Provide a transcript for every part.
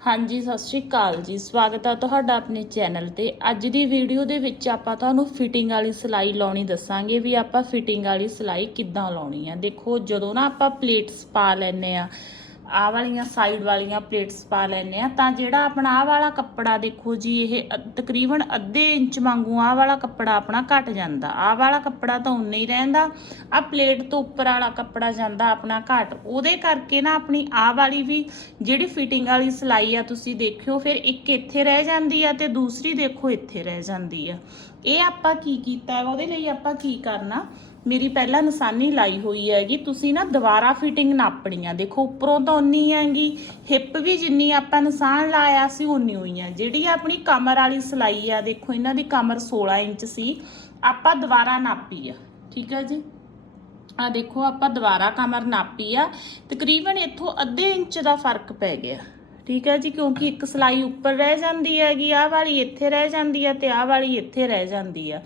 ਹਾਂਜੀ, ਸਤਿ ਸ਼੍ਰੀ ਅਕਾਲ ਜੀ। ਸਵਾਗਤ ਹੈ ਤੁਹਾਡਾ ਆਪਣੇ ਚੈਨਲ ਤੇ। ਅੱਜ ਦੀ ਵੀਡੀਓ ਦੇ ਵਿੱਚ ਆਪਾਂ ਤੁਹਾਨੂੰ ਫਿਟਿੰਗ ਵਾਲੀ ਸਿਲਾਈ ਲਾਉਣੀ ਦੱਸਾਂਗੇ ਵੀ ਆਪਾਂ ਫਿਟਿੰਗ ਵਾਲੀ ਸਿਲਾਈ ਕਿੱਦਾਂ ਲਾਉਣੀ ਆ। ਦੇਖੋ, ਜਦੋਂ ਨਾ ਆਪਾਂ ਪਲੇਟਸ ਪਾ ਲੈਨੇ ਆ ਆਹ ਵਾਲੀਆਂ ਸਾਈਡ ਵਾਲੀਆਂ ਪਲੇਟਸ ਪਾ ਲੈਨੇ ਆ ਤਾਂ ਜਿਹੜਾ ਆਪਣਾ ਆਹ ਵਾਲਾ ਕੱਪੜਾ ਦੇਖੋ ਜੀ, ਇਹ ਤਕਰੀਬਨ ਅੱਧੇ ਇੰਚ ਵਾਂਗੂ ਆਹ ਵਾਲਾ ਕੱਪੜਾ ਆਪਣਾ ਘਟ ਜਾਂਦਾ। ਆਹ ਵਾਲਾ ਕੱਪੜਾ ਤਾਂ ਉਨਾ ਹੀ ਰਹਿੰਦਾ। ਆ ਪਲੇਟ ਤੋਂ ਉੱਪਰ ਵਾਲਾ ਕੱਪੜਾ ਜਾਂਦਾ ਆਪਣਾ ਘਟ। ਉਹਦੇ ਕਰਕੇ ਨਾ ਆਪਣੀ ਆਹ ਵਾਲੀ ਵੀ ਜਿਹੜੀ ਫਿਟਿੰਗ ਵਾਲੀ ਸਿਲਾਈ ਆ ਤੁਸੀਂ ਦੇਖਿਓ, ਫਿਰ ਇੱਕ ਇੱਥੇ ਰਹਿ ਜਾਂਦੀ ਆ ਤੇ ਦੂਸਰੀ ਦੇਖੋ ਇੱਥੇ ਰਹਿ ਜਾਂਦੀ ਆ। ਇਹ ਆਪਾਂ ਕੀ ਕੀਤਾ ਉਹਦੇ ਲਈ ਆਪਾਂ ਕੀ ਕਰਨਾ? ਮੇਰੀ ਪਹਿਲਾਂ ਨਿਸ਼ਾਨੀ ਲਾਈ ਹੋਈ ਹੈਗੀ, ਤੁਸੀਂ ਨਾ ਦੁਬਾਰਾ ਫਿਟਿੰਗ ਨਾਪਣੀ ਆ ਦੇਖੋ, ਉੱਪਰੋਂ ਤਾਂ ਉਨੀ ਹੈਗੀ ਹਿੱਪ ਵੀ ਜਿੰਨੀ ਆਪਾਂ ਨਿਸ਼ਾਨ ਲਾਇਆ ਸੀ ਉਨੀ ਹੋਈ ਆ। ਜਿਹੜੀ ਆਪਣੀ ਕਮਰ ਵਾਲੀ ਸਿਲਾਈ ਆ, ਦੇਖੋ, ਇਹਨਾਂ ਦੀ ਕਮਰ 16 ਇੰਚ ਸੀ, ਆਪਾਂ ਦੁਬਾਰਾ ਨਾਪੀ ਆ, ਠੀਕ ਹੈ ਜੀ? ਆ ਦੇਖੋ, ਆਪਾਂ ਦੁਬਾਰਾ ਕਮਰ ਨਾਪੀ ਆ, ਤਕਰੀਬਨ ਇੱਥੋਂ ਅੱਧੇ ਇੰਚ ਦਾ ਫ਼ਰਕ ਪੈ ਗਿਆ, ਠੀਕ ਹੈ ਜੀ? ਕਿਉਂਕਿ ਇੱਕ ਸਲਾਈ ਉੱਪਰ ਰਹਿ ਜਾਂਦੀ ਹੈਗੀ, ਆਹ ਵਾਲੀ ਇੱਥੇ ਰਹਿ ਜਾਂਦੀ ਆ ਤੇ ਆਹ ਵਾਲੀ ਇੱਥੇ ਰਹਿ ਜਾਂਦੀ ਆ।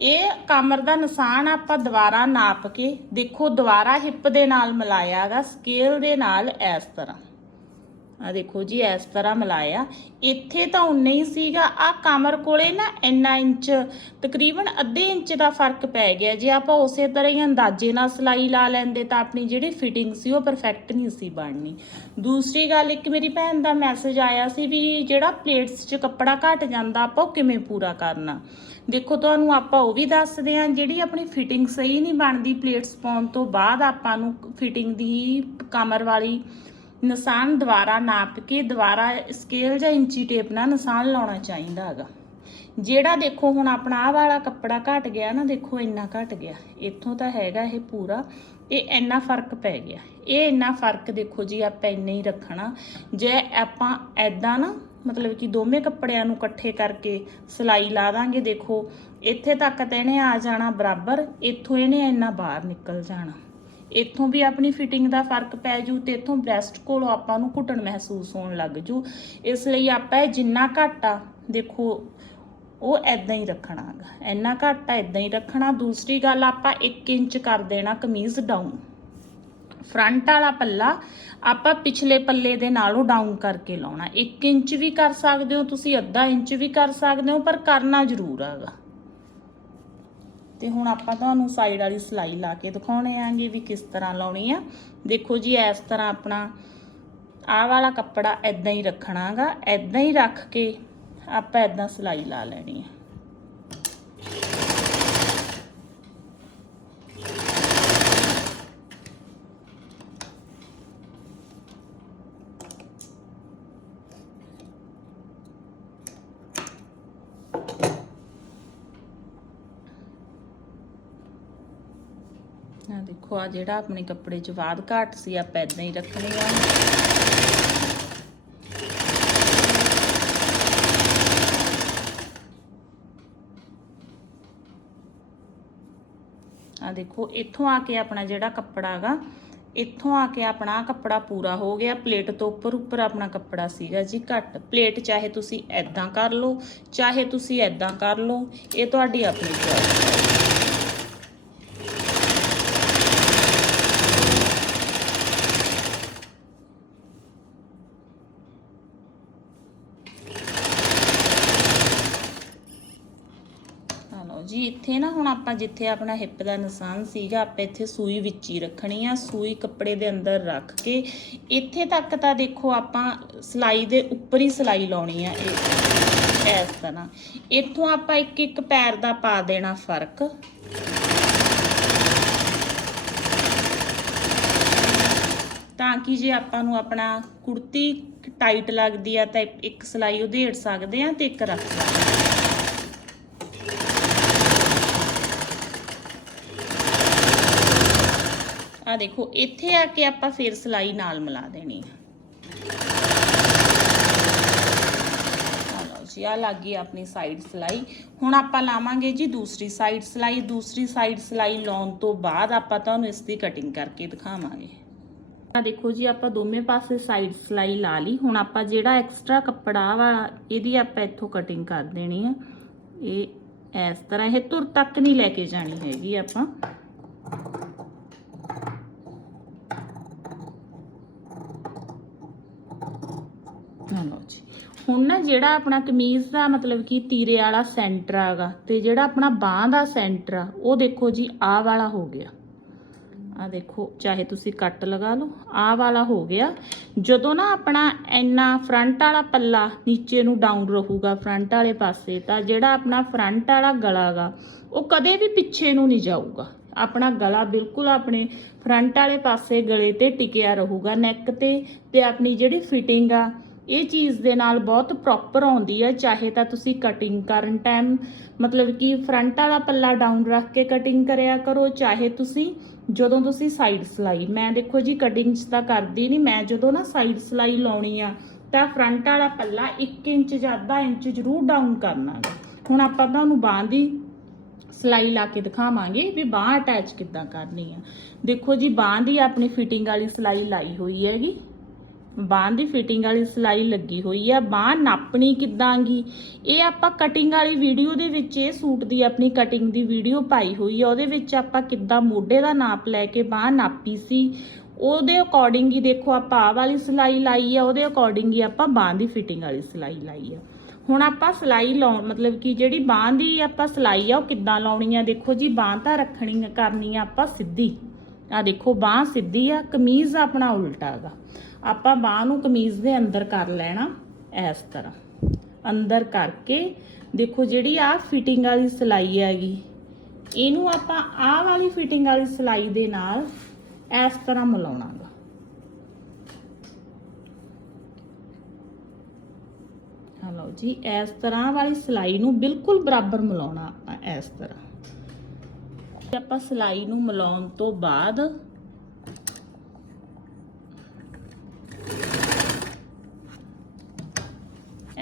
ਇਹ ਕਮਰ ਦਾ ਨਿਸ਼ਾਨ ਆਪਾਂ ਦੁਬਾਰਾ ਨਾਪ ਕੇ ਦੇਖੋ, ਦੁਬਾਰਾ ਹਿੱਪ ਦੇ ਨਾਲ ਮਿਲਾਇਆ ਹੈਗਾ ਸਕੇਲ ਦੇ ਨਾਲ ਇਸ ਤਰ੍ਹਾਂ। ਆ ਦੇਖੋ ਜੀ, ਇਸ ਤਰ੍ਹਾਂ ਮਿਲਾਇਆ। ਇੱਥੇ ਤਾਂ ਉਨੇ ਹੀ ਸੀਗਾ। ਆ ਕਮਰ ਕੋਲੇ ਨਾ ਇੰਨਾ ਇੰਚ, ਤਕਰੀਬਨ ਅੱਧੇ ਇੰਚ ਦਾ ਫ਼ਰਕ ਪੈ ਗਿਆ। ਜੇ ਆਪਾਂ ਉਸੇ ਤਰ੍ਹਾਂ ਹੀ ਅੰਦਾਜ਼ੇ ਨਾਲ ਸਿਲਾਈ ਲਾ ਲੈਂਦੇ ਤਾਂ ਆਪਣੀ ਜਿਹੜੀ ਫਿਟਿੰਗ ਸੀ ਉਹ ਪਰਫੈਕਟ ਨਹੀਂ ਸੀ ਬਣਨੀ। ਦੂਸਰੀ ਗੱਲ, ਇੱਕ ਮੇਰੀ ਭੈਣ ਦਾ ਮੈਸੇਜ ਆਇਆ ਸੀ ਵੀ ਜਿਹੜਾ ਪਲੇਟਸ 'ਚ ਕੱਪੜਾ ਘਟ ਜਾਂਦਾ, ਆਪਾਂ ਉਹ ਕਿਵੇਂ ਪੂਰਾ ਕਰਨਾ? ਦੇਖੋ, ਤੁਹਾਨੂੰ ਆਪਾਂ ਉਹ ਵੀ ਦੱਸਦੇ ਹਾਂ, ਜਿਹੜੀ ਆਪਣੀ ਫਿਟਿੰਗ ਸਹੀ ਨਹੀਂ ਬਣਦੀ ਪਲੇਟਸ ਪਾਉਣ ਤੋਂ ਬਾਅਦ ਆਪਾਂ ਨੂੰ ਫਿਟਿੰਗ ਦੀ ਕਮਰ ਵਾਲੀ ਨਿਸ਼ਾਨ ਦੁਬਾਰਾ ਨਾਪ ਕੇ ਦੁਬਾਰਾ ਸਕੇਲ ਜਾਂ ਇੰਚੀ ਟੇਪ ਨਾਲ ਨਿਸ਼ਾਨ ਲਾਉਣਾ ਚਾਹੀਦਾ ਹੈਗਾ। ਜਿਹੜਾ ਦੇਖੋ ਹੁਣ ਆਪਣਾ ਆਹ ਵਾਲਾ ਕੱਪੜਾ ਘਟ ਗਿਆ ਨਾ, ਦੇਖੋ ਇੰਨਾ ਘਟ ਗਿਆ। ਇੱਥੋਂ ਤਾਂ ਹੈਗਾ ਇਹ ਪੂਰਾ। ਇਹ ਇੰਨਾ ਫ਼ਰਕ ਪੈ ਗਿਆ। ਇਹ ਇੰਨਾ ਫ਼ਰਕ ਦੇਖੋ ਜੀ ਆਪਾਂ ਇੰਨਾ ਹੀ ਰੱਖਣਾ। ਜੇ ਆਪਾਂ ਐਦਾਂ ਨਾ, ਮਤਲਬ ਕਿ ਦੋਵੇਂ ਕੱਪੜਿਆਂ ਨੂੰ ਇਕੱਠੇ ਕਰਕੇ ਸਿਲਾਈ ਲਾ ਦਾਂਗੇ, ਦੇਖੋ, ਇੱਥੇ ਤੱਕ ਤਾਂ ਇਹਨੇ ਆ ਜਾਣਾ ਬਰਾਬਰ, ਇੱਥੋਂ ਇਹਨੇ ਇੰਨਾ ਬਾਹਰ ਨਿਕਲ ਜਾਣਾ। ਇੱਥੋਂ ਵੀ ਆਪਣੀ ਫਿਟਿੰਗ ਦਾ ਫ਼ਰਕ ਪੈ ਜੂ ਤੇ ਇੱਥੋਂ ਬ੍ਰੈਸਟ ਕੋਲੋਂ ਆਪਾਂ ਨੂੰ ਘੁੱਟਣ ਮਹਿਸੂਸ ਹੋਣ ਲੱਗ ਜੂ। ਇਸ ਲਈ ਆਪਾਂ ਇਹ ਜਿੰਨਾ ਘੱਟ ਆ, ਦੇਖੋ, ਉਹ ਐਦਾਂ ਹੀ ਰੱਖਣਾ ਹੈਗਾ ਇੰਨਾ ਘੱਟ ਆ ਐਦਾਂ ਹੀ ਰੱਖਣਾ। ਦੂਸਰੀ ਗੱਲ, ਆਪਾਂ 1 ਇੰਚ ਕਰ ਦੇਣਾ ਕਮੀਜ਼ ਡਾਊਨ ਫਰੰਟ ਵਾਲਾ ਪੱਲਾ ਆਪਾਂ ਪਿਛਲੇ ਪੱਲੇ ਦੇ ਨਾਲੋਂ ਡਾਊਨ ਕਰਕੇ ਲਾਉਣਾ। 1 ਇੰਚ ਵੀ ਕਰ ਸਕਦੇ ਹੋ, ਤੁਸੀਂ ਅੱਧਾ ਇੰਚ ਵੀ ਕਰ ਸਕਦੇ ਹੋ, ਪਰ ਕਰਨਾ ਜ਼ਰੂਰ ਹੈਗਾ ਤੇ ਹੁਣ ਆਪਾਂ ਤੁਹਾਨੂੰ ਸਾਈਡ ਵਾਲੀ ਸਲਾਈ ਲਾ ਕੇ ਦਿਖਾਉਣੇ ਆਂਗੇ ਵੀ ਕਿਸ ਤਰ੍ਹਾਂ ਲਾਉਣੀ ਆ। ਦੇਖੋ ਜੀ, ਇਸ ਤਰ੍ਹਾਂ ਆਪਣਾ ਆਹ ਵਾਲਾ ਕੱਪੜਾ ਐਦਾਂ ਹੀ ਰੱਖਣਾਗਾ। ਐਦਾਂ ਹੀ ਰੱਖ ਕੇ ਆਪਾਂ ਐਦਾਂ ਸਲਾਈ ਲਾ ਲੈਣੀ ਹੈ ਆ ਦੇਖੋ ਆ ਜਿਹੜਾ ਆਪਣੇ ਕੱਪੜੇ 'ਚ ਬਾਦ ਘਾਟ ਸੀ, ਆਪਾਂ ਐਦਾਂ ਹੀ ਰੱਖਣੇ ਆ। ਆ ਦੇਖੋ, ਇੱਥੋਂ ਆ ਕੇ ਆਪਣਾ ਜਿਹੜਾ ਕੱਪੜਾ ਹੈਗਾ ਇੱਥੋਂ ਆ ਕੇ ਆਪਣਾ ਕੱਪੜਾ ਪੂਰਾ ਹੋ ਗਿਆ। ਪਲੇਟ ਤੋਂ ਉੱਪਰ ਉੱਪਰ ਆਪਣਾ ਕੱਪੜਾ ਸੀਗਾ ਜੀ ਘੱਟ। ਪਲੇਟ ਚਾਹੇ ਤੁਸੀਂ ਐਦਾਂ ਕਰ ਲਓ, ਚਾਹੇ ਤੁਸੀਂ ਐਦਾਂ ਕਰ ਲਓ, ਇਹ ਤੁਹਾਡੀ ਆਪਣੀ ਚੋਇਸ ਹੈ ਲਓ ਜੀ ਇੱਥੇ ਨਾ ਹੁਣ ਆਪਾਂ ਜਿੱਥੇ ਆਪਣਾ ਹਿੱਪ ਦਾ ਨਿਸ਼ਾਨ ਸੀਗਾ, ਆਪਾਂ ਇੱਥੇ ਸੂਈ ਵਿੱਚ ਹੀ ਰੱਖਣੀ ਆ, ਸੂਈ ਕੱਪੜੇ ਦੇ ਅੰਦਰ ਰੱਖ ਕੇ। ਇੱਥੇ ਤੱਕ ਤਾਂ ਦੇਖੋ ਆਪਾਂ ਸਲਾਈ ਦੇ ਉੱਪਰ ਹੀ ਸਲਾਈ ਲਾਉਣੀ ਆ ਇਹ, ਇਸ ਤਰ੍ਹਾਂ। ਇੱਥੋਂ ਆਪਾਂ ਇੱਕ ਇੱਕ ਪੈਰ ਦਾ ਪਾ ਦੇਣਾ ਫ਼ਰਕ। ਤਾਂ ਕਿ ਜੇ ਆਪਾਂ ਨੂੰ ਆਪਣਾ ਕੁੜਤੀ ਟਾਈਟ ਲੱਗਦੀ ਆ ਤਾਂ ਇੱਕ ਸਲਾਈ ਉਧੇੜ ਸਕਦੇ ਆ ਤੇ ਇੱਕ ਰੱਖ ਸਕਦੇ ਆ। ਆ ਦੇਖੋ, ਇੱਥੇ ਆ ਕੇ ਆਪਾਂ ਫਿਰ ਸਲਾਈ ਨਾਲ ਮਿਲਾ ਦੇਣੀ ਹੈ ਆ ਜੀ ਆ ਲੱਗ ਗਈ ਆਪਣੀ ਸਾਈਡ ਸਲਾਈ। ਹੁਣ ਆਪਾਂ ਲਾਵਾਂਗੇ ਜੀ ਦੂਸਰੀ ਸਾਈਡ ਸਲਾਈ। ਦੂਸਰੀ ਸਾਈਡ ਸਲਾਈ ਲਾਉਣ ਤੋਂ ਬਾਅਦ ਆਪਾਂ ਤੁਹਾਨੂੰ ਇਸ ਦੀ ਕਟਿੰਗ ਕਰਕੇ ਦਿਖਾਵਾਂਗੇ। ਆ ਦੇਖੋ ਜੀ, ਆਪਾਂ ਦੋਵੇਂ ਪਾਸੇ ਸਾਈਡ ਸਲਾਈ ਲਾ ਲਈ। ਹੁਣ ਆਪਾਂ ਜਿਹੜਾ ਐਕਸਟਰਾ ਕੱਪੜਾ ਵਾ, ਇਹਦੀ ਆਪਾਂ ਇੱਥੋਂ ਕਟਿੰਗ ਕਰ ਦੇਣੀ ਆ। ਇਹ ਇਸ ਤਰ੍ਹਾਂ, ਇਹ ਤੁਰ ਤੱਕ ਨਹੀਂ ਲੈ ਕੇ ਜਾਣੀ ਹੈਗੀ ਆਪਾਂ। ਲਓ ਜੀ। ਹੁਣ ਨਾ ਜਿਹੜਾ ਆਪਣਾ ਕਮੀਜ਼ ਦਾ ਮਤਲਬ ਕਿ ਤੀਰੇ ਵਾਲਾ ਸੈਂਟਰ ਆਗਾ ਤੇ ਜਿਹੜਾ ਆਪਣਾ ਬਾਹ ਦਾ ਸੈਂਟਰ ਆ, ਉਹ ਦੇਖੋ ਜੀ, ਆਹ ਵਾਲਾ ਹੋ ਗਿਆ। ਆ ਦੇਖੋ, ਚਾਹੇ ਤੁਸੀਂ ਕੱਟ ਲਗਾ ਲਓ, ਆਹ ਵਾਲਾ ਹੋ ਗਿਆ। ਜਦੋਂ ਨਾ ਆਪਣਾ ਇੰਨਾ ਫਰੰਟ ਵਾਲਾ ਪੱਲਾ ਨੀਚੇ ਨੂੰ ਡਾਊਨ ਰਹੂਗਾ ਫਰੰਟ ਵਾਲੇ ਪਾਸੇ, ਤਾਂ ਜਿਹੜਾ ਆਪਣਾ ਫਰੰਟ ਵਾਲਾ ਗਲਾ ਗਾ, ਉਹ ਕਦੇ ਵੀ ਪਿੱਛੇ ਨੂੰ ਨਹੀਂ ਜਾਊਗਾ। ਆਪਣਾ ਗਲਾ ਬਿਲਕੁਲ ਆਪਣੇ ਫਰੰਟ ਵਾਲੇ ਪਾਸੇ ਗਲੇ ਤੇ ਟਿਕਿਆ ਰਹੂਗਾ ਨੈਕ ਤੇ ਤੇ ਆਪਣੀ ਜਿਹੜੀ ਫਿਟਿੰਗ ਆ ਇਹ ਚੀਜ਼ ਦੇ ਨਾਲ ਬਹੁਤ ਪ੍ਰੋਪਰ ਆਉਂਦੀ ਹੈ, ਚਾਹੇ ਤਾਂ ਤੁਸੀਂ ਕਟਿੰਗ ਕਰਨ ਟਾਈਮ ਮਤਲਬ ਕਿ ਫਰੰਟ ਵਾਲਾ ਪੱਲਾ ਡਾਊਨ ਰੱਖ ਕੇ ਕਟਿੰਗ ਕਰਿਆ ਕਰੋ, ਚਾਹੇ ਤੁਸੀਂ ਜਦੋਂ ਤੁਸੀਂ ਸਾਈਡ ਸਲਾਈ। ਮੈਂ ਦੇਖੋ ਜੀ ਕਟਿੰਗ 'ਚ ਤਾਂ ਕਰਦੀ ਨਹੀਂ, ਮੈਂ ਜਦੋਂ ਨਾ ਸਾਈਡ ਸਲਾਈ ਲਾਉਣੀ ਆ, ਤਾਂ ਫਰੰਟ ਵਾਲਾ ਪੱਲਾ 1 ਇੰਚ ਜਾਂ ਅੱਧਾ ਇੰਚ ਜ਼ਰੂਰ ਡਾਊਨ ਕਰਨਾ ਗਾ ਹੁਣ ਆਪਾਂ ਤੁਹਾਨੂੰ ਬਾਂਹ ਦੀ ਸਲਾਈ ਲਾ ਕੇ ਦਿਖਾਵਾਂਗੇ ਵੀ ਬਾਂਹ ਅਟੈਚ ਕਿੱਦਾਂ ਕਰਨੀ ਆ। ਦੇਖੋ ਜੀ, ਬਾਂਹ ਦੀ ਆਪਣੀ ਫਿਟਿੰਗ ਵਾਲੀ ਸਲਾਈ ਲਾਈ ਹੋਈ ਹੈਗੀ। ਬਾਂਹ ਦੀ ਫਿਟਿੰਗ ਵਾਲੀ ਸਿਲਾਈ ਲੱਗੀ ਹੋਈ ਆ, ਬਾਂਹ ਨਾਪਣੀ ਕਿੱਦਾਂਗੀ ਇਹ ਆਪਾਂ ਕਟਿੰਗ ਵਾਲੀ ਵੀਡੀਓ ਦੇ ਵਿੱਚ, ਇਹ ਸੂਟ ਦੀ ਆਪਣੀ ਕਟਿੰਗ ਦੀ ਵੀਡੀਓ ਪਾਈ ਹੋਈ ਆ, ਉਹਦੇ ਵਿੱਚ ਆਪਾਂ ਕਿੱਦਾਂ ਮੋਢੇ ਦਾ ਨਾਪ ਲੈ ਕੇ ਬਾਂਹ ਨਾਪੀ ਸੀ, ਉਹਦੇ ਅਕੋਰਡਿੰਗ ਹੀ ਦੇਖੋ ਆਪਾਂ ਆਹ ਵਾਲੀ ਸਿਲਾਈ ਲਾਈ ਆ, ਉਹਦੇ ਅਕੋਰਡਿੰਗ ਹੀ ਆਪਾਂ ਬਾਂਹ ਦੀ ਫਿਟਿੰਗ ਵਾਲੀ ਸਿਲਾਈ ਲਾਈ ਆ। ਹੁਣ ਆਪਾਂ ਸਿਲਾਈ ਲਾਉਣ, ਮਤਲਬ ਕਿ ਜਿਹੜੀ ਬਾਂਹ ਦੀ ਆਪਾਂ ਸਿਲਾਈ ਆ, ਉਹ ਕਿੱਦਾਂ ਲਾਉਣੀ ਆ? ਦੇਖੋ ਜੀ, ਬਾਂਹ ਤਾਂ ਰੱਖਣੀ, ਕਰਨੀ ਆ ਆਪਾਂ ਸਿੱਧੀ। ਆ ਦੇਖੋ, ਬਾਂਹ ਸਿੱਧੀ ਆ, ਕਮੀਜ਼ ਆਪਣਾ ਉਲਟਾ ਹੈਗਾ ਆਪਾਂ ਬਾਂਹ ਨੂੰ ਕਮੀਜ਼ ਦੇ ਅੰਦਰ ਕਰ ਲੈਣਾ ਇਸ ਤਰ੍ਹਾਂ। ਅੰਦਰ ਕਰਕੇ, ਦੇਖੋ ਜਿਹੜੀ ਆ ਫਿਟਿੰਗ ਵਾਲੀ ਸਲਾਈ ਹੈਗੀ, ਇਹਨੂੰ ਆਪਾਂ ਆਹ ਵਾਲੀ ਫਿਟਿੰਗ ਵਾਲੀ ਸਲਾਈ ਦੇ ਨਾਲ ਇਸ ਤਰ੍ਹਾਂ ਮਿਲਾਉਣਾ ਗਾ। ਹਾਂ ਲਓ ਜੀ, ਇਸ ਤਰ੍ਹਾਂ ਵਾਲੀ ਸਲਾਈ ਨੂੰ ਬਿਲਕੁਲ ਬਰਾਬਰ ਮਿਲਾਉਣਾ ਆਪਾਂ ਇਸ ਤਰ੍ਹਾਂ। ਆਪਾਂ ਸਲਾਈ ਨੂੰ ਮਿਲਾਉਣ ਤੋਂ ਬਾਅਦ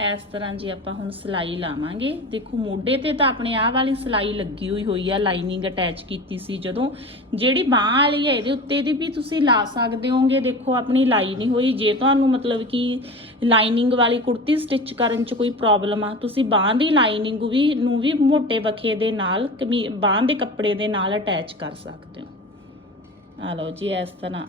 ਇਸ ਤਰ੍ਹਾਂ ਜੀ ਆਪਾਂ ਹੁਣ ਸਲਾਈ ਲਾਵਾਂਗੇ, ਦੇਖੋ ਮੋਢੇ ਤੇ ਤਾਂ ਆਪਣੇ ਆਹ ਵਾਲੀ ਸਲਾਈ ਲੱਗੀ ਹੋਈ ਹੋਈ ਆ ਲਾਈਨਿੰਗ ਅਟੈਚ ਕੀਤੀ ਸੀ ਜਦੋਂ। ਜਿਹੜੀ ਬਾਹ ਵਾਲੀ ਹੈ ਇਹਦੇ ਉੱਤੇ ਦੀ ਵੀ ਤੁਸੀਂ ਲਾ ਸਕਦੇ ਹੋਗੇ। ਦੇਖੋ, ਆਪਣੀ ਲਾਈ ਨਹੀਂ ਹੋਈ। ਜੇ ਤੁਹਾਨੂੰ ਮਤਲਬ ਕਿ ਲਾਈਨਿੰਗ ਵਾਲੀ ਕੁੜਤੀ ਸਟਿਚ ਕਰਨ 'ਚ ਕੋਈ ਪ੍ਰੋਬਲਮ ਆ, ਤੁਸੀਂ ਬਾਹ ਦੀ ਲਾਈਨਿੰਗ ਵੀ, ਨੂੰ ਵੀ ਮੋਟੇ ਬਖੇ ਦੇ ਨਾਲ, ਕਮੀ, ਬਾਹ ਦੇ ਕੱਪੜੇ ਦੇ ਨਾਲ ਅਟੈਚ ਕਰ ਸਕਦੇ ਹੋ। ਆ ਲਓ ਜੀ, ਇਸ ਤਰ੍ਹਾਂ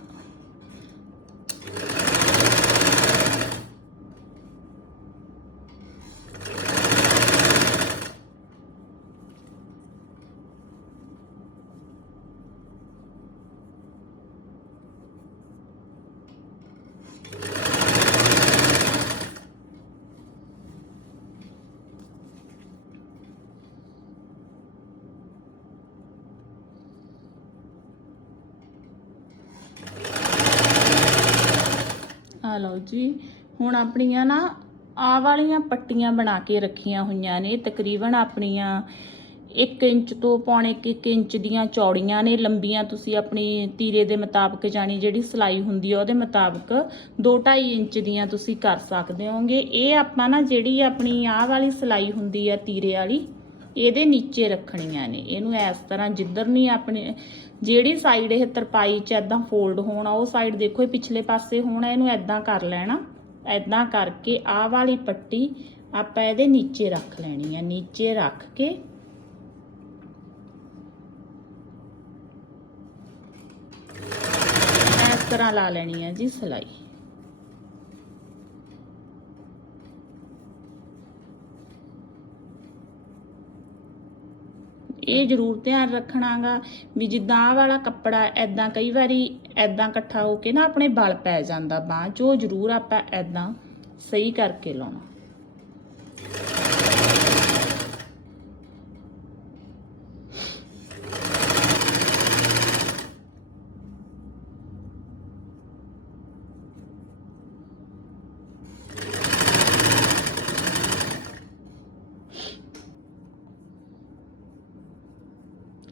ਆ ਲਓ ਜੀ। ਹੁਣ ਆਪਣੀਆਂ ਨਾ ਆ ਵਾਲੀਆਂ ਪੱਟੀਆਂ ਬਣਾ ਕੇ ਰੱਖੀਆਂ ਹੋਈਆਂ ਨੇ। ਤਕਰੀਬਨ ਆਪਣੀਆਂ 1 ਇੰਚ ਤੋਂ ਪੌਣੇ 1 ਇੰਚ ਦੀਆਂ ਚੌੜੀਆਂ ਨੇ। ਲੰਬੀਆਂ ਤੁਸੀਂ ਆਪਣੀ ਤੀਰੇ ਦੇ ਮੁਤਾਬਕ ਜਾਣੀ ਜਿਹੜੀ ਸਲਾਈ ਹੁੰਦੀ ਹੈ ਉਹਦੇ ਮੁਤਾਬਕ 2.5 ਇੰਚ ਦੀਆਂ ਤੁਸੀਂ ਕਰ ਸਕਦੇ ਹੋਗੇ ਇਹ ਆਪਾਂ ਨਾ ਜਿਹੜੀ ਆਪਣੀ ਆਹ ਵਾਲੀ ਸਲਾਈ ਹੁੰਦੀ ਆ, ਤੀਰੇ ਵਾਲੀ ਇਹਦੇ ਨੀਚੇ ਰੱਖਣੀਆਂ ਨੇ। ਇਹਨੂੰ ਇਸ ਤਰ੍ਹਾਂ ਜਿੱਧਰ ਨਹੀਂ ਆਪਣੇ ਜਿਹੜੀ ਸਾਈਡ ਇਹ ਤਰਪਾਈ 'ਚ ਐਦਾਂ ਫੋਲਡ ਹੋਣਾ, ਉਹ ਸਾਈਡ ਦੇਖੋ ਇਹ ਪਿਛਲੇ ਪਾਸੇ ਹੋਣਾ, ਇਹਨੂੰ ਐਦਾਂ ਕਰ ਲੈਣਾ। ਐਦਾਂ ਕਰਕੇ ਆਹ ਵਾਲੀ ਪੱਟੀ ਆਪਾਂ ਇਹਦੇ ਨੀਚੇ ਰੱਖ ਲੈਣੀ ਆ। ਨੀਚੇ ਰੱਖ ਕੇ ਇਸ ਤਰ੍ਹਾਂ ਲਾ ਲੈਣੀ ਹੈ ਜੀ ਸਲਾਈ। ਇਹ ਜ਼ਰੂਰ ਧਿਆਨ ਰੱਖਣਾਗਾ ਵੀ ਜਿੱਦਾਂ ਆਹ ਵਾਲਾ ਕੱਪੜਾ ਐਦਾਂ ਕਈ ਵਾਰੀ ਐਦਾਂ ਇਕੱਠਾ ਹੋ ਕੇ ਨਾ ਆਪਣੇ ਬਲ ਪੈ ਜਾਂਦਾ ਬਾਂਹ 'ਚ, ਉਹ ਜ਼ਰੂਰ ਆਪਾਂ ਐਦਾਂ ਸਹੀ ਕਰਕੇ ਲਾਉਣਾ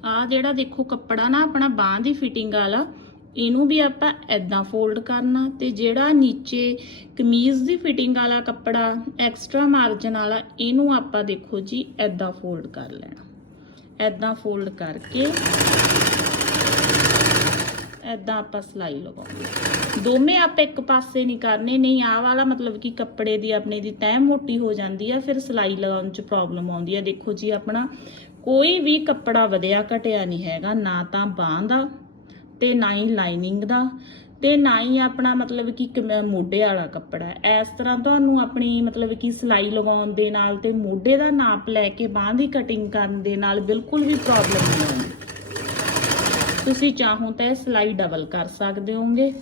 ਆ ਜਿਹੜਾ ਦੇਖੋ ਕੱਪੜਾ ਨਾ ਆਪਣਾ ਬਾਹ ਦੀ ਫਿਟਿੰਗ ਵਾਲਾ, ਇਹਨੂੰ ਵੀ ਆਪਾਂ ਐਦਾਂ ਫੋਲਡ ਕਰਨਾ ਤੇ ਜਿਹੜਾ ਨੀਚੇ ਕਮੀਜ਼ ਦੀ ਫਿਟਿੰਗ ਵਾਲਾ ਕੱਪੜਾ ਐਕਸਟਰਾ ਮਾਰਜਨ ਵਾਲਾ, ਇਹਨੂੰ ਆਪਾਂ ਦੇਖੋ ਜੀ ਐਦਾਂ ਫੋਲਡ ਕਰ ਲੈਣਾ। ਐਦਾਂ ਫੋਲਡ ਕਰਕੇ ਐਦਾਂ ਆਪਾਂ ਸਲਾਈ ਲਗਾਉਣੀ ਦੋਵੇਂ ਆਪਾਂ ਇੱਕ ਪਾਸੇ ਨਹੀਂ ਕਰਨੇ, ਨਹੀਂ ਆਹ ਵਾਲਾ ਮਤਲਬ ਕਿ ਕੱਪੜੇ ਦੀ ਆਪਣੇ ਦੀ ਤੈਅ ਮੋਟੀ ਹੋ ਜਾਂਦੀ ਆ, ਫਿਰ ਸਲਾਈ ਲਗਾਉਣ 'ਚ ਪ੍ਰੋਬਲਮ ਆਉਂਦੀ ਆ। ਦੇਖੋ ਜੀ ਆਪਣਾ ਕੋਈ ਵੀ ਕੱਪੜਾ ਵਧਿਆ ਘਟਿਆ ਨਹੀਂ ਹੈਗਾ, ਨਾ ਤਾਂ ਬਾਂਹ ਦਾ ਤੇ ਨਾ ਹੀ ਲਾਈਨਿੰਗ ਦਾ ਤੇ ਨਾ ਹੀ ਆਪਣਾ ਮਤਲਬ ਕਿ ਕਮ- ਮੋਢੇ ਵਾਲਾ ਕੱਪੜਾ ਇਸ ਤਰ੍ਹਾਂ ਤੁਹਾਨੂੰ ਆਪਣੀ ਮਤਲਬ ਕਿ ਸਿਲਾਈ ਲਗਾਉਣ ਦੇ ਨਾਲ ਤੇ ਮੋਢੇ ਦਾ ਨਾਪ ਲੈ ਕੇ ਬਾਂਹ ਦੀ ਕਟਿੰਗ ਕਰਨ ਦੇ ਨਾਲ ਬਿਲਕੁਲ ਵੀ ਪ੍ਰੋਬਲਮ ਨਹੀਂ ਆਉਂਦੀ। ਤੁਸੀਂ ਚਾਹੋ ਤਾਂ ਇਹ ਸਿਲਾਈ ਡਬਲ ਕਰ ਸਕਦੇ ਹੋਗੇ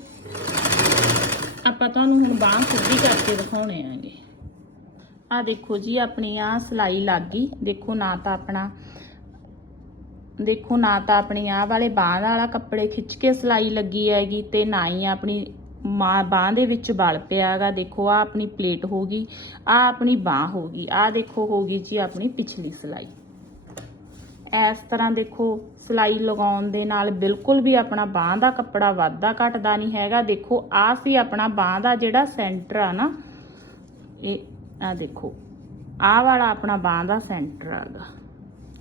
ਆਪਾਂ ਤੁਹਾਨੂੰ ਹੁਣ ਬਾਂਹ ਸਿੱਧੀ ਕਰਕੇ ਦਿਖਾਉਣੇ ਆਂਗੇ। ਆ ਦੇਖੋ ਜੀ, ਆਪਣੀ ਆ ਸਿਲਾਈ ਲੱਗ ਗਈ। ਦੇਖੋ ਨਾ ਤਾਂ ਆਪਣਾ ਦੇਖੋ, ਨਾ ਤਾਂ ਆਪਣੀ ਆਹ ਵਾਲੇ ਬਾਂਹ ਵਾਲਾ ਕੱਪੜੇ ਖਿੱਚ ਕੇ ਸਿਲਾਈ ਲੱਗੀ ਹੈਗੀ ਤੇ ਨਾ ਹੀ ਆਪਣੀ ਮਾਂ ਬਾਂਹ ਦੇ ਵਿੱਚ ਬਲ ਪਿਆ ਹੈਗਾ। ਦੇਖੋ ਆ ਆਪਣੀ ਪਲੇਟ ਹੋ ਗਈ ਆ ਆਪਣੀ ਬਾਂਹ ਹੋ ਗਈ ਆ ਦੇਖੋ, ਹੋ ਗਈ ਜੀ ਆਪਣੀ ਪਿਛਲੀ ਸਿਲਾਈ। ਇਸ ਤਰ੍ਹਾਂ ਦੇਖੋ, ਸਿਲਾਈ ਲਗਾਉਣ ਦੇ ਨਾਲ ਬਿਲਕੁਲ ਵੀ ਆਪਣਾ ਬਾਂਹ ਦਾ ਕੱਪੜਾ ਵੱਧਦਾ ਘਟਦਾ ਨਹੀਂ ਹੈਗਾ। ਦੇਖੋ ਆ ਸੀ ਆਪਣਾ ਬਾਂਹ ਦਾ ਜਿਹੜਾ ਸੈਂਟਰ ਆ ਨਾ, ਇਹ ਆ ਦੇਖੋ, ਆਹ ਵਾਲਾ ਆਪਣਾ ਬਾਂਹ ਦਾ ਸੈਂਟਰ ਆਗਾ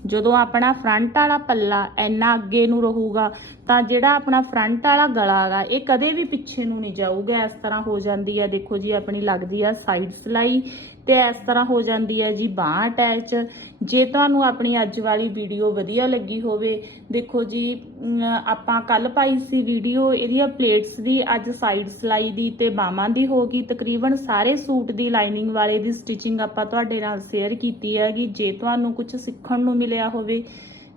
ਜਦੋਂ ਆਪਣਾ ਫਰੰਟ ਵਾਲਾ ਪੱਲਾ ਇੰਨਾ ਅੱਗੇ ਨੂੰ ਰਹੂਗਾ ਤਾਂ ਜਿਹੜਾ ਆਪਣਾ ਫਰੰਟ ਵਾਲਾ ਗਲਾ ਗਾ ਇਹ ਕਦੇ ਵੀ ਪਿੱਛੇ ਨੂੰ ਨਹੀਂ ਜਾਊਗਾ। ਇਸ ਤਰ੍ਹਾਂ ਹੋ ਜਾਂਦੀ ਹੈ, ਦੇਖੋ ਜੀ, ਆਪਣੀ ਲੱਗਦੀ ਆ ਸਾਈਡ ਸਿਲਾਈ ਤੇ ਇਸ ਤਰ੍ਹਾਂ ਹੋ ਜਾਂਦੀ ਹੈ ਜੀ ਬਾਂਹ ਅਟੈਚ ਜੇ ਤੁਹਾਨੂੰ ਆਪਣੀ ਅੱਜ ਵਾਲੀ ਵੀਡੀਓ ਵਧੀਆ ਲੱਗੀ ਹੋਵੇ, ਦੇਖੋ ਜੀ ਆਪਾਂ ਕੱਲ ਪਾਈ ਸੀ ਵੀਡੀਓ ਇਹਦੀਆਂ ਪਲੇਟਸ ਦੀ ਅੱਜ ਸਾਈਡ ਸਿਲਾਈ ਦੀ ਤੇ ਬਾਹਾਂ ਦੀ ਹੋ ਗਈ। ਤਕਰੀਬਨ ਸਾਰੇ ਸੂਟ ਦੀ ਲਾਈਨਿੰਗ ਵਾਲੇ ਦੀ ਸਟਿਚਿੰਗ ਆਪਾਂ ਤੁਹਾਡੇ ਨਾਲ ਸ਼ੇਅਰ ਕੀਤੀ ਹੈਗੀ। ਜੇ ਤੁਹਾਨੂੰ ਕੁਝ ਸਿੱਖਣ ਨੂੰ ਮਿਲਿਆ ਹੋਵੇ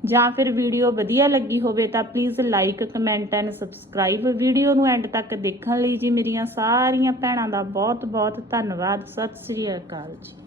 ਜਾਂ ਫਿਰ ਵੀਡੀਓ ਵਧੀਆ ਲੱਗੀ ਹੋਵੇ ਤਾਂ please like comment and subscribe video ਨੂੰ ਐਂਡ ਤੱਕ ਦੇਖਣ ਲਈ ਜੀ ਮੇਰੀਆਂ ਸਾਰੀਆਂ ਭੈਣਾਂ ਦਾ ਬਹੁਤ ਬਹੁਤ ਧੰਨਵਾਦ। ਸਤਿ ਸ੍ਰੀ ਅਕਾਲ ਜੀ।